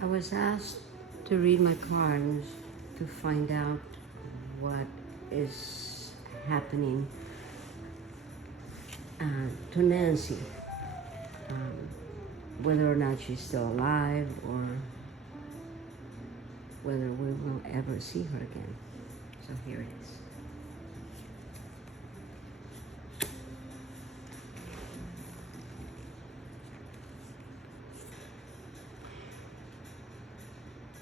I was asked to read my cards to find out what is happening to Nancy, um, whether or not she's still alive or whether we will ever see her again. So here it is.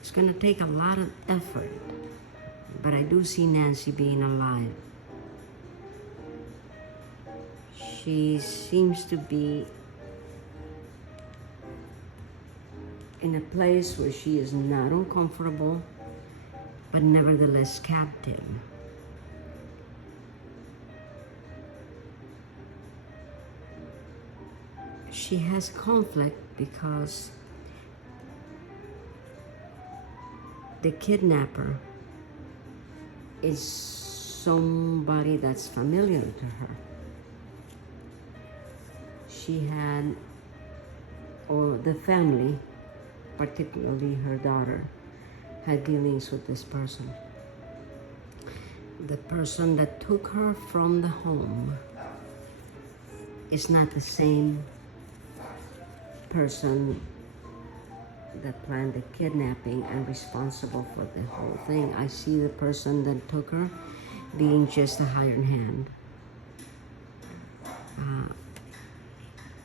It's going to take a lot of effort, but I do see Nancy being alive. She seems to be in a place where she is not uncomfortable, but nevertheless captive. She has conflict because the kidnapper is somebody that's familiar to her. She had, or the family, particularly her daughter, had dealings with this person. The person that took her from the home is not the same person that planned the kidnapping and responsible for the whole thing. I see the person that took her being just a hired hand.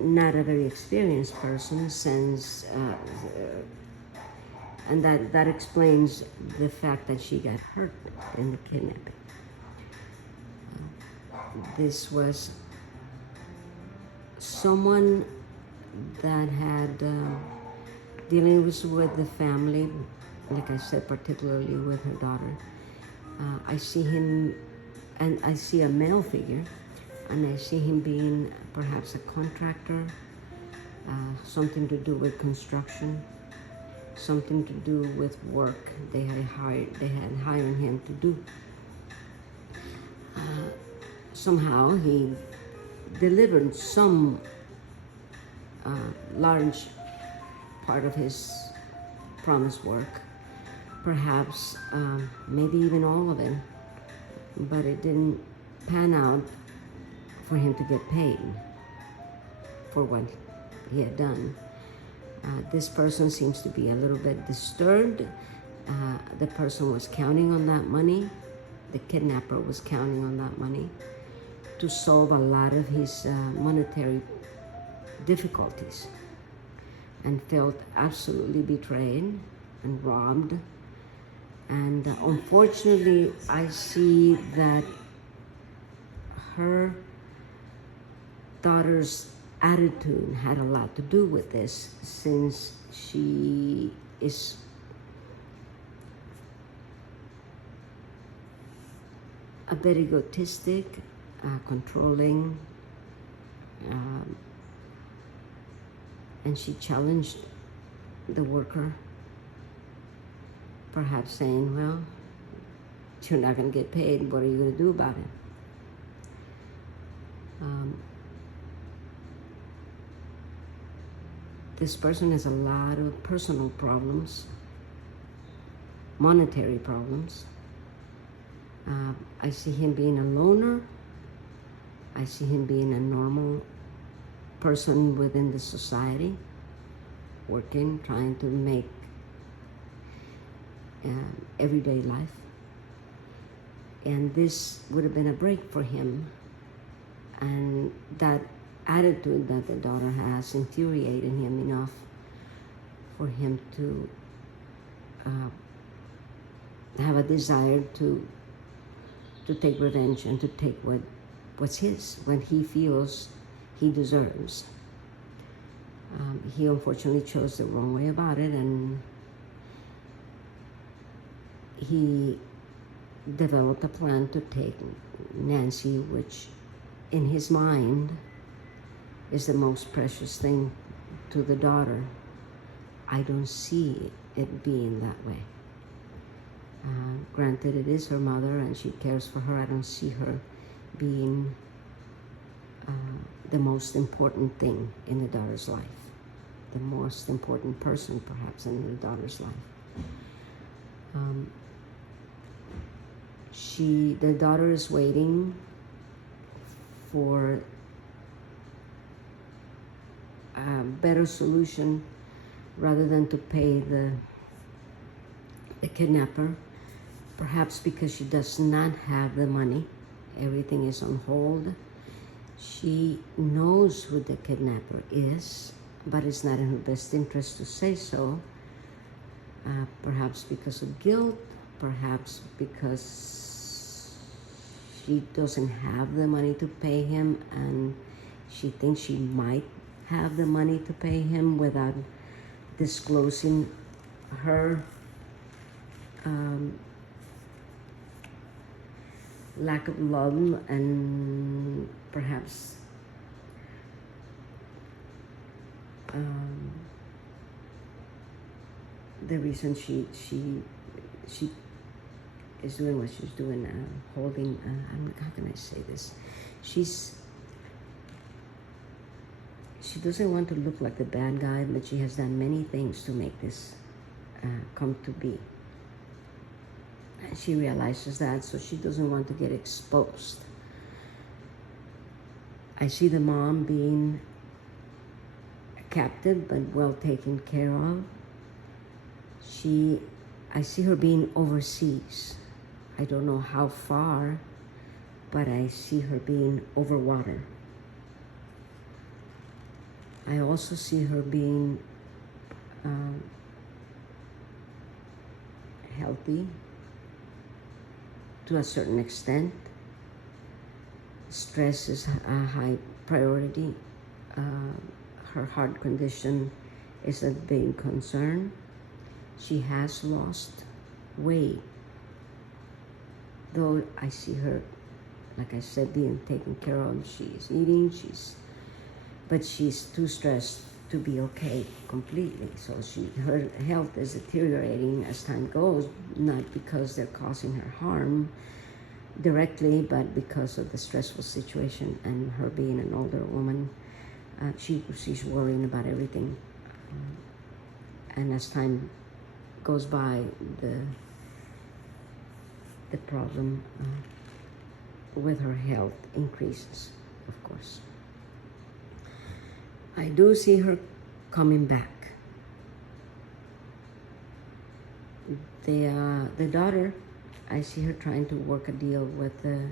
Not a very experienced person, since and that explains the fact that she got hurt in the kidnapping. This was someone that had dealings with the family, like I said, particularly with her daughter. I see him, and I see a male figure, and I see him being perhaps a contractor, something to do with construction, something to do with work they had hired him to do. Somehow he delivered some large part of his promised work, perhaps maybe even all of it, but it didn't pan out for him to get paid for what he had done. This person seems to be a little bit disturbed. The person was counting on that money. The kidnapper was counting on that money to solve a lot of his monetary difficulties, and felt absolutely betrayed and robbed. And unfortunately, I see that her daughter's attitude had a lot to do with this, since she is a bit egotistic, controlling, and she challenged the worker, perhaps saying, well, you're not going to get paid, what are you going to do about it? This person has a lot of personal problems, monetary problems. I see him being a loner. I see him being a normal person within the society, working, trying to make everyday life. And this would have been a break for him. And that attitude that the daughter has infuriated him enough for him to have a desire to take revenge and to take what's his, when he feels he deserves. He unfortunately chose the wrong way about it, and he developed a plan to take Nancy, which in his mind is the most precious thing to the daughter. I don't see it being that way. Granted, it is her mother and she cares for her. I don't see her being the most important thing in the daughter's life. the most important person perhaps in the daughter's life. The daughter is waiting for a better solution rather than to pay the kidnapper, perhaps because she does not have the money. Everything is on hold. She knows who the kidnapper is, but it's not in her best interest to say so. Perhaps because of guilt, perhaps because she doesn't have the money to pay him, and she thinks she might have the money to pay him without disclosing her lack of love, and perhaps the reason she is doing what she's doing, holding, how can I say this? She doesn't want to look like the bad guy, but she has done many things to make this come to be. And she realizes that, so she doesn't want to get exposed. I see the mom being captive but well taken care of. I see her being overseas. I don't know how far, but I see her being over water. I also see her being healthy to a certain extent. Stress is a high priority. Her heart condition is a big concern. She has lost weight, though I see her, like I said, being taken care of. She's eating, but she's too stressed to be okay completely. So her health is deteriorating as time goes, not because they're causing her harm directly, but because of the stressful situation and her being an older woman. She's worrying about everything. And as time goes by, the problem with her health increases, of course. I do see her coming back. The daughter, I see her trying to work a deal with the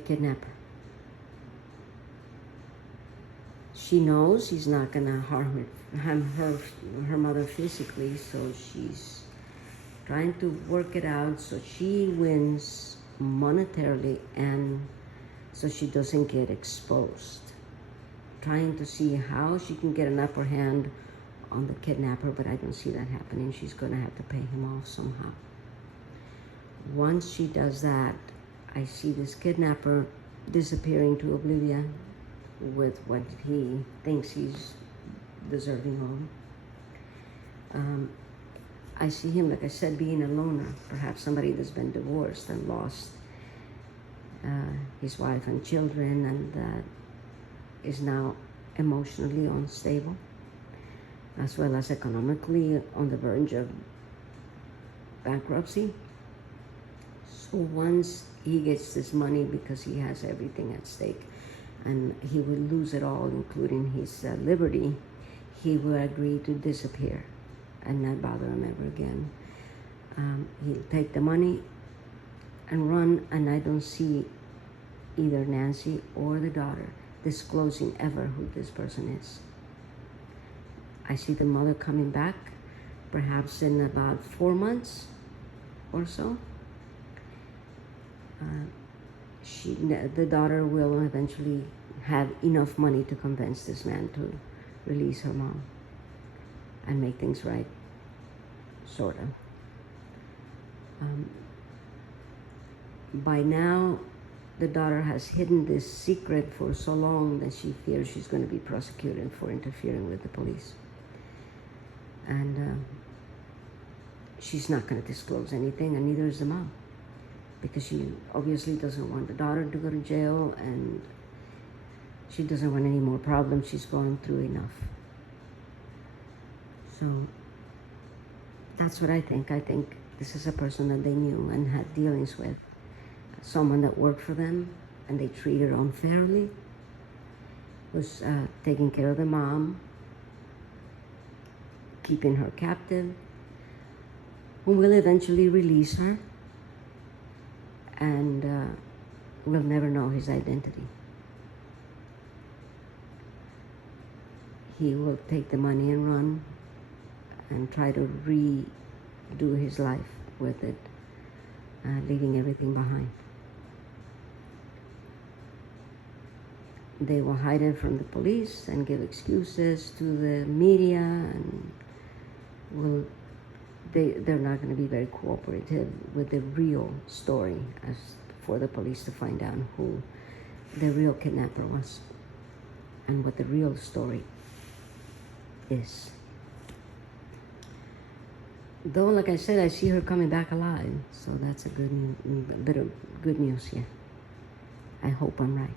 kidnapper. She knows he's not gonna harm her mother physically, so she's trying to work it out so she wins monetarily and so she doesn't get exposed. Trying to see how she can get an upper hand on the kidnapper, but I don't see that happening. She's gonna have to pay him off somehow. Once she does that, I see this kidnapper disappearing to oblivion with what he thinks he's deserving of. I see him, like I said, being a loner, perhaps somebody that's been divorced and lost his wife and children, and that is now emotionally unstable, as well as economically on the verge of bankruptcy. So once he gets this money, because he has everything at stake, and he will lose it all, including his liberty, he will agree to disappear and not bother him ever again. He'll take the money and run, and I don't see either Nancy or the daughter disclosing ever who this person is. I see the mother coming back, perhaps in about 4 months or so. The daughter will eventually have enough money to convince this man to release her mom and make things right, sort of. By now, the daughter has hidden this secret for so long that she fears she's going to be prosecuted for interfering with the police. And she's not going to disclose anything, and neither is the mom, because she obviously doesn't want the daughter to go to jail, and She doesn't want any more problems. She's going through enough. So that's what I think. I think this is a person that they knew and had dealings with. Someone that worked for them and they treated her unfairly, was taking care of the mom, keeping her captive, who will eventually release her, and we'll never know his identity. He will take the money and run and try to redo his life with it, leaving everything behind. They will hide it from the police and give excuses to the media, and they're not going to be very cooperative with the real story as for the police to find out who the real kidnapper was and what the real story is. Though, like I said, I see her coming back alive, so that's a bit of good news here. I hope I'm right.